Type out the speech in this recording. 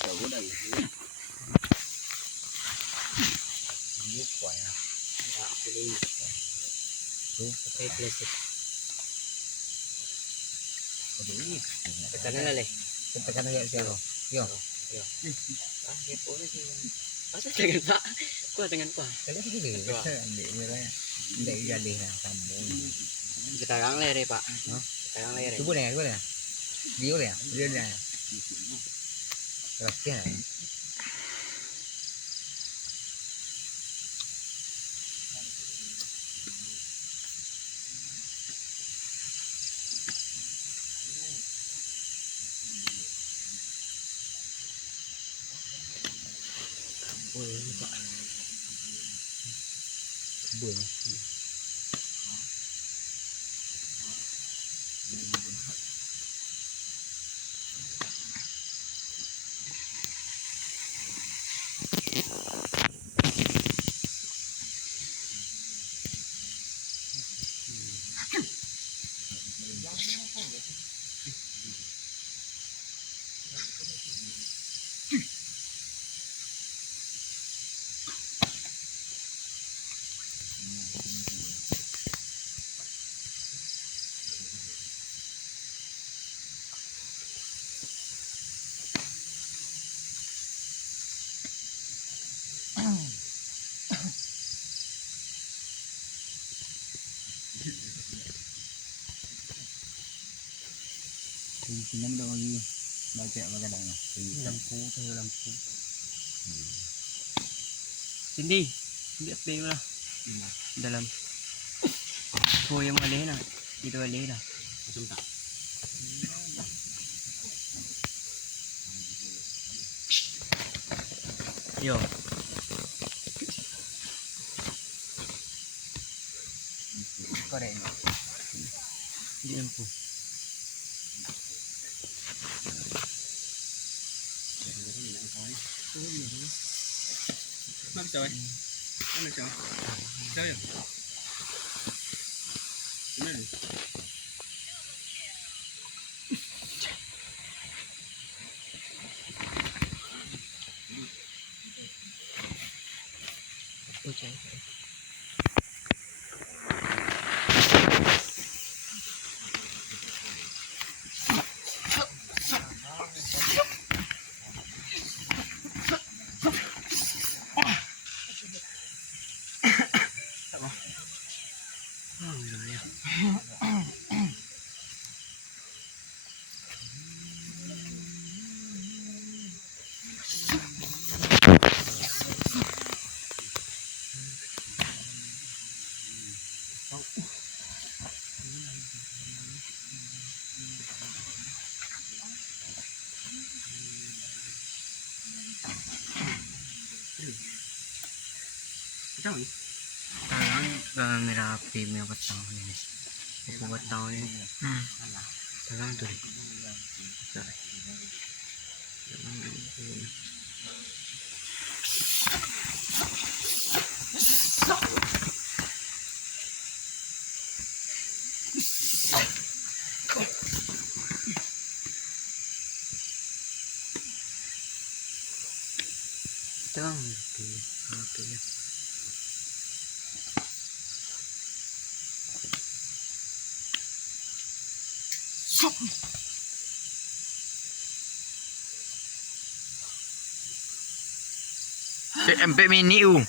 Chỗ đây nước quậy à? Đi. Okay, close it. Tekan na leh. Tekan na siya. Yo. Yo. Ah, hipo na siya. Asa tekan pa? Kuha tangan pa. Kali sige. Hindi nila. Hindi gali na kambo. Kita lang lere pa. No? Kita lang lere. Subo na, subo na. Dio na. Dio na. Terus ya. Boleh Pak. Boleh. Thì nắm đâu như bao triệu vào cái này này thì lampu theo lampu Cindy FB mo na dalam po yung mali na dito mali na sumta yo correct di lampu Mắc rồi. Ăn được chưa? Sao vậy? Này. Ôi trời. Sekarang merah premium petang ini. Buku petang ini. Sekarang tu. Tang, okay. MP mini u.